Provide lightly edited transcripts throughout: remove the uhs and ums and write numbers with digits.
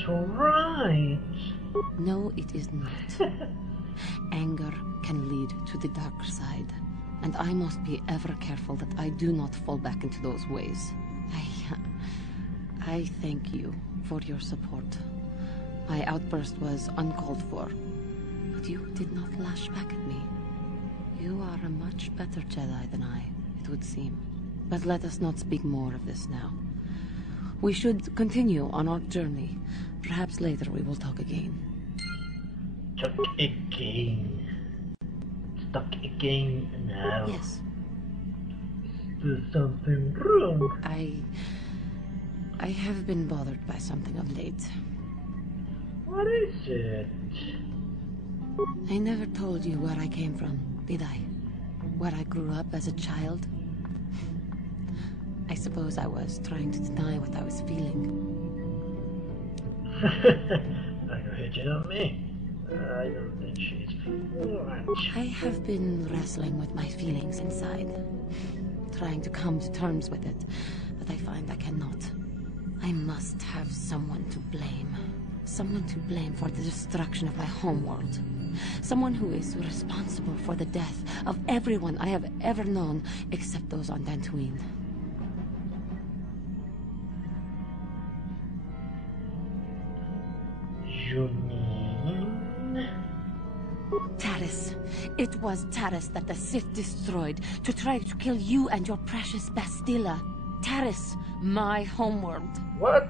is right. No, it is not. Anger can lead to the dark side, and I must be ever careful that I do not fall back into those ways. I thank you for your support. My outburst was uncalled for, but you did not lash back at me. You are a much better Jedi than I, it would seem. But let us not speak more of this now. We should continue on our journey. Perhaps later we will talk again. Talk again. Talk again now. Yes. Is there something wrong? I have been bothered by something of late. What is it? I never told you where I came from, did I? Where I grew up as a child? I suppose I was trying to deny what I was feeling. Are you hitting on me? I don't think she's much. I have been wrestling with my feelings inside, trying to come to terms with it, but I find I cannot. I must have someone to blame. Someone to blame for the destruction of my homeworld. Someone who is responsible for the death of everyone I have ever known, except those on Dantooine. You mean? Taris. It was Taris that the Sith destroyed to try to kill you and your precious Bastilla. Taris, my homeworld. What?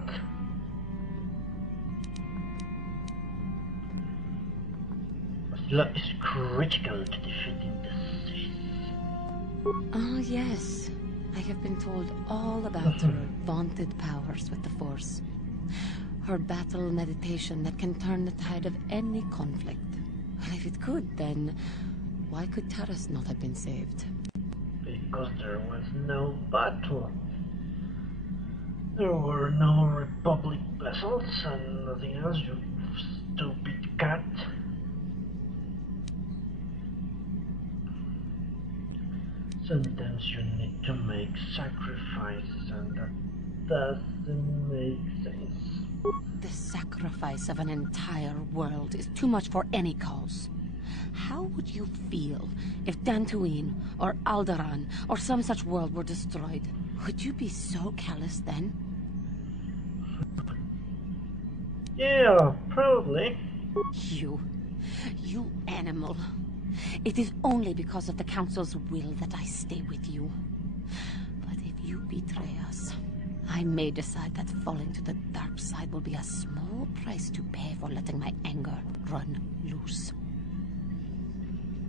Bastilla is critical to defeating the Sith. Oh, yes. I have been told all about her vaunted powers with the Force. Her battle meditation that can turn the tide of any conflict. Well, if it could, then why could Taris not have been saved? Because there was no battle. There were no Republic vessels and nothing else, you stupid cat. Sometimes you need to make sacrifices, and that doesn't make sense. The sacrifice of an entire world is too much for any cause. How would you feel if Dantooine or Alderaan or some such world were destroyed? Would you be so callous then? Yeah, probably. You animal. It is only because of the Council's will that I stay with you. But if you betray us, I may decide that falling to the dark side will be a small price to pay for letting my anger run loose.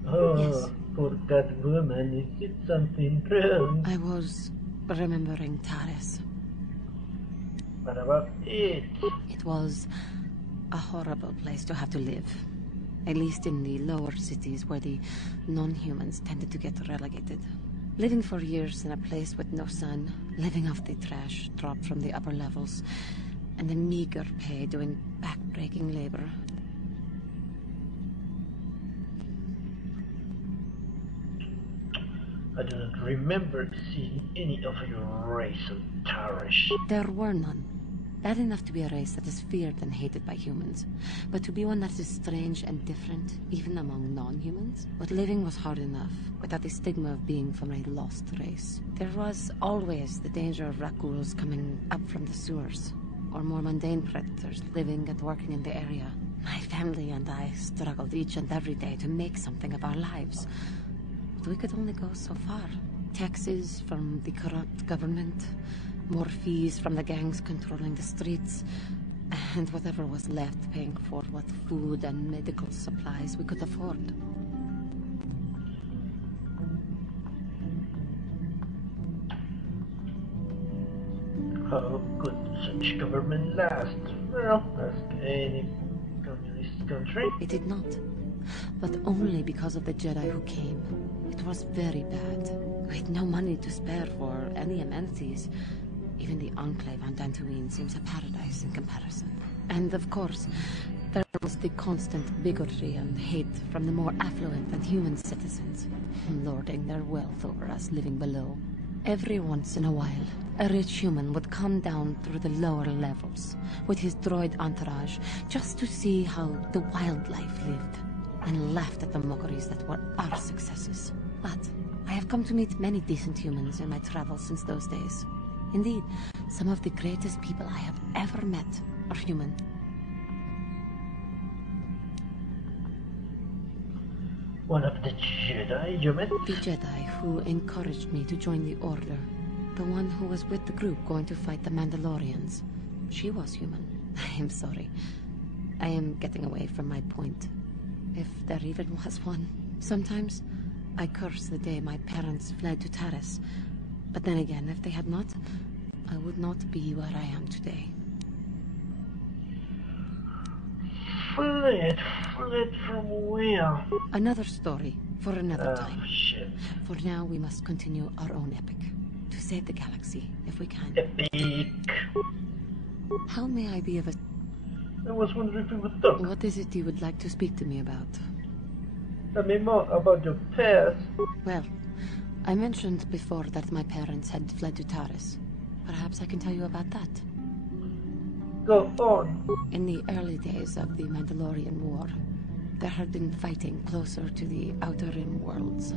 Oh, Yes. poor that woman, is it something wrong? I was remembering Taris. What about it? It was a horrible place to have to live. At least in the lower cities where the non-humans tended to get relegated. Living for years in a place with no sun, living off the trash dropped from the upper levels, and the meager pay doing back-breaking labor. I do not remember seeing any of your race on Tarish. There were none. Bad enough to be a race that is feared and hated by humans, but to be one that is strange and different, even among non-humans? But living was hard enough, without the stigma of being from a lost race. There was always the danger of Rakuls coming up from the sewers, or more mundane predators living and working in the area. My family and I struggled each and every day to make something of our lives. But we could only go so far. Taxes from the corrupt government, more fees from the gangs controlling the streets, and whatever was left paying for what food and medical supplies we could afford. How could such government last? Well, ask any communist country. It did not, but only because of the Jedi who came. It was very bad. We had no money to spare for any amenities. Even the Enclave on Dantooine seems a paradise in comparison. And of course, there was the constant bigotry and hate from the more affluent and human citizens, lording their wealth over us living below. Every once in a while, a rich human would come down through the lower levels with his droid entourage just to see how the wildlife lived and laughed at the mockeries that were our successes. But I have come to meet many decent humans in my travels since those days. Indeed, some of the greatest people I have ever met are human. One of the Jedi, you meant? The Jedi who encouraged me to join the Order. The one who was with the group going to fight the Mandalorians. She was human. I am sorry. I am getting away from my point. If there even was one. Sometimes, I curse the day my parents fled to Taris. But then again, if they had not, I would not be where I am today. Fled from where? Another story for another time. Shit. For now, we must continue our own epic. To save the galaxy, if we can. Epic. How may I be of a... I was wondering if you would talk. What is it you would like to speak to me about? Tell me more about your past. Well, I mentioned before that my parents had fled to Taris. Perhaps I can tell you about that. Go on. In the early days of the Mandalorian War, there had been fighting closer to the Outer Rim worlds.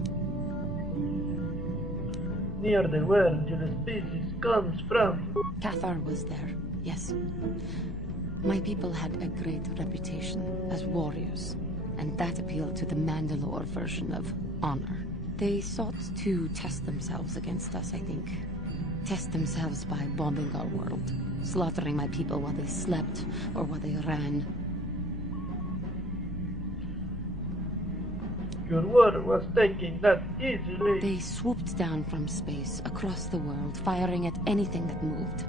Near the world your species comes from. KotOR was there, yes. My people had a great reputation as warriors, and that appealed to the Mandalore version of honor. They sought to test themselves against us, I think. Test themselves by bombing our world, slaughtering my people while they slept or while they ran. Your war was taken that easily. They swooped down from space across the world, firing at anything that moved.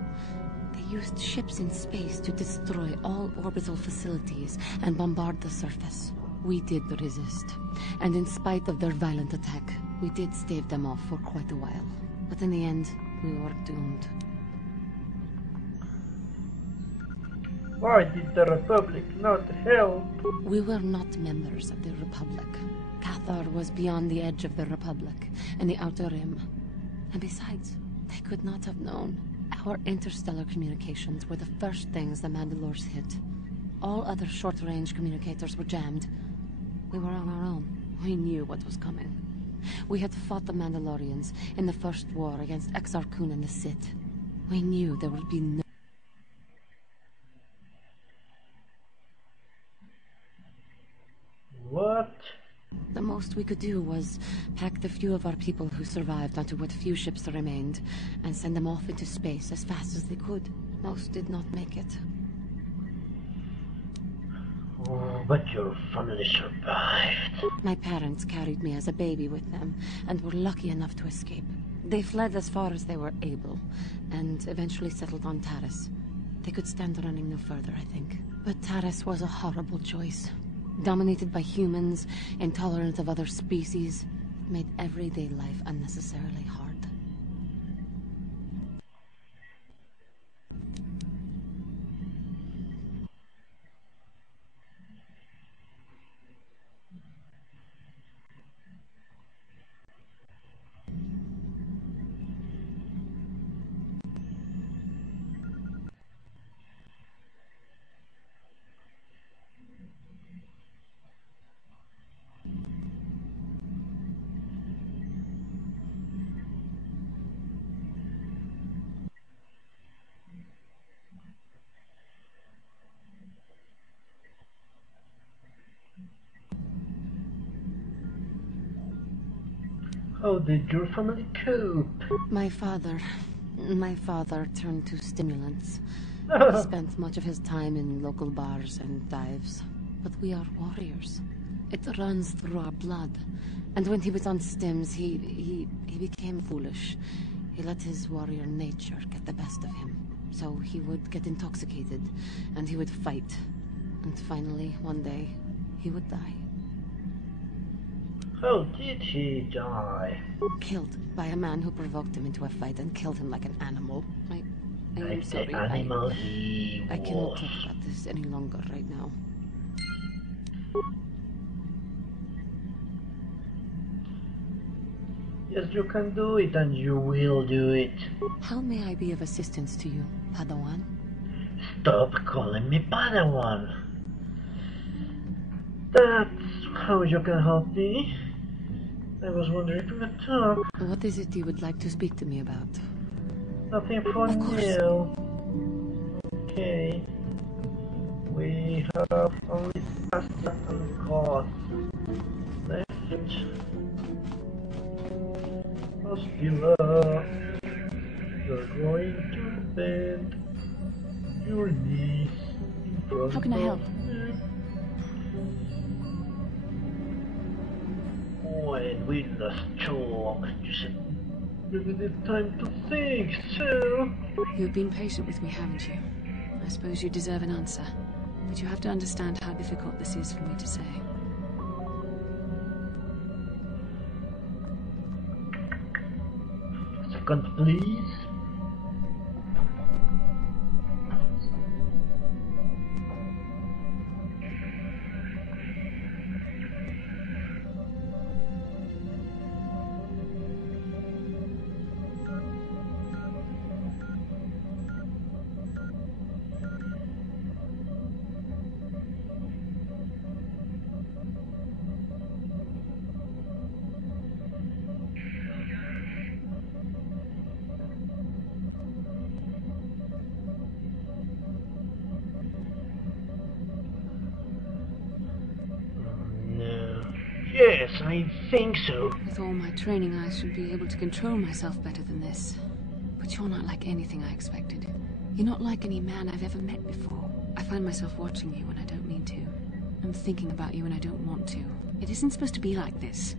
They used ships in space to destroy all orbital facilities and bombard the surface. We did resist, and in spite of their violent attack, we did stave them off for quite a while. But in the end, we were doomed. Why did the Republic not help? We were not members of the Republic. KotOR was beyond the edge of the Republic, and the Outer Rim. And besides, they could not have known. Our interstellar communications were the first things the Mandalores hit. All other short-range communicators were jammed. We were on our own. We knew what was coming. We had fought the Mandalorians in the first war against Exar Kun and the Sith. We knew there would be no... What? The most we could do was pack the few of our people who survived onto what few ships remained and send them off into space as fast as they could. Most did not make it. Oh, but your family survived. My parents carried me as a baby with them and were lucky enough to escape. They fled as far as they were able and eventually settled on Taris. They could stand running no further, I think. But Taris was a horrible choice. Dominated by humans, intolerant of other species, it made everyday life unnecessarily hard. How did your family cope? My father turned to stimulants. He spent much of his time in local bars and dives. But we are warriors. It runs through our blood. And when he was on stims, he became foolish. He let his warrior nature get the best of him. So he would get intoxicated, and he would fight. And finally, one day, he would die. How did he die? Killed by a man who provoked him into a fight and killed him like an animal. I am Like sorry. the animal he I cannot was. talk about this any longer right now. Yes, you can do it, and you will do it. How may I be of assistance to you, Padawan? Stop calling me Padawan. That's how you can help me. I was wondering if we could talk. What is it you would like to speak to me about? Nothing for Of course. now. Okay. We have only pasta and cloth left. Hostila, you're going to bend your knees in front How can I help? of me. When we lost talk, you said maybe it's time to think, so... You've been patient with me, haven't you? I suppose you deserve an answer. But you have to understand how difficult this is for me to say. Second, please. No. Yes, I think so. With all my training, I should be able to control myself better than this. But you're not like anything I expected. You're not like any man I've ever met before. I find myself watching you when I don't mean to. I'm thinking about you when I don't want to. It isn't supposed to be like this.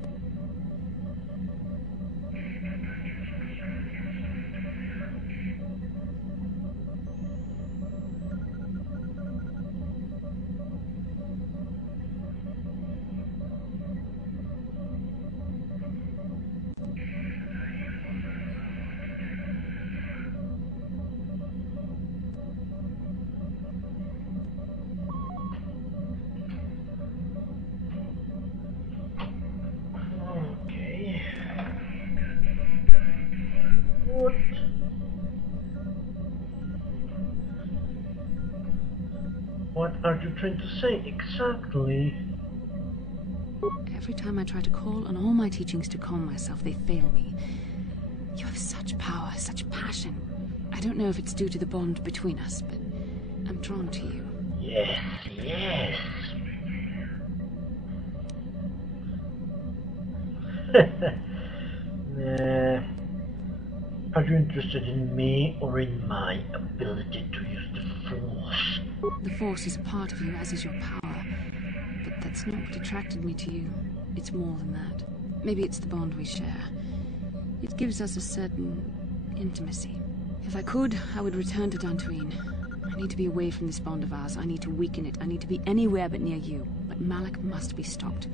Okay. What? What are you trying to say exactly? Every time I try to call on all my teachings to calm myself, they fail me. You have such power, such passion. I don't know if it's due to the bond between us, but I'm drawn to you. Yes, yes. Nah. Are you interested in me or in my ability to use the Force? The Force is a part of you, as is your power. But that's not what attracted me to you. It's more than that. Maybe it's the bond we share. It gives us a certain intimacy. If I could, I would return to Dantooine. I need to be away from this bond of ours. I need to weaken it. I need to be anywhere but near you. But Malak must be stopped.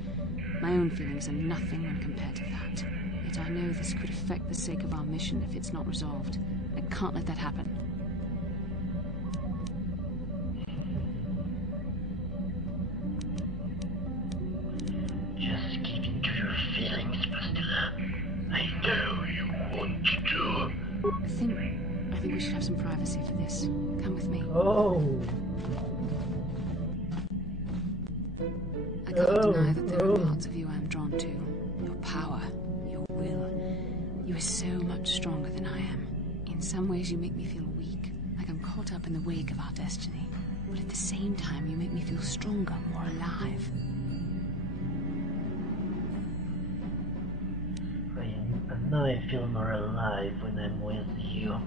My own feelings are nothing when compared to that. Yet I know this could affect the sake of our mission if it's not resolved. I can't let that happen. Just give in to your feelings, Bastila. I know you want to. I think we should have some privacy for this. Come with me. Oh. I can't deny that there are parts of you I'm drawn to. Your power, your will. You are so much stronger than I am. In some ways you make me feel weak, like I'm caught up in the wake of our destiny. But at the same time you make me feel stronger, more alive. And I feel more alive when I'm with you.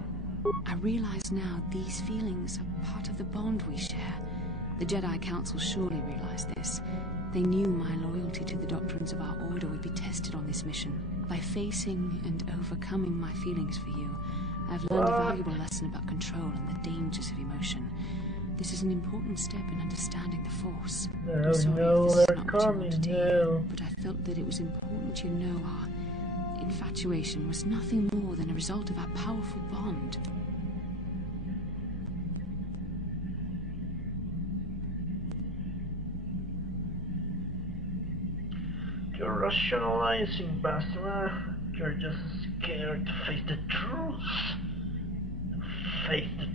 I realize now these feelings are part of the bond we share. The Jedi Council surely realized this. They knew my loyalty to the doctrines of our order would be tested on this mission. By facing and overcoming my feelings for you, I've learned a valuable lesson about control and the dangers of emotion. This is an important step in understanding the Force. I'm sorry if this is not what you want to hear, but I felt that it was important you know our infatuation was nothing more than a result of our powerful bond. You're rationalizing, Bastila. You're just scared to face the truth. Face the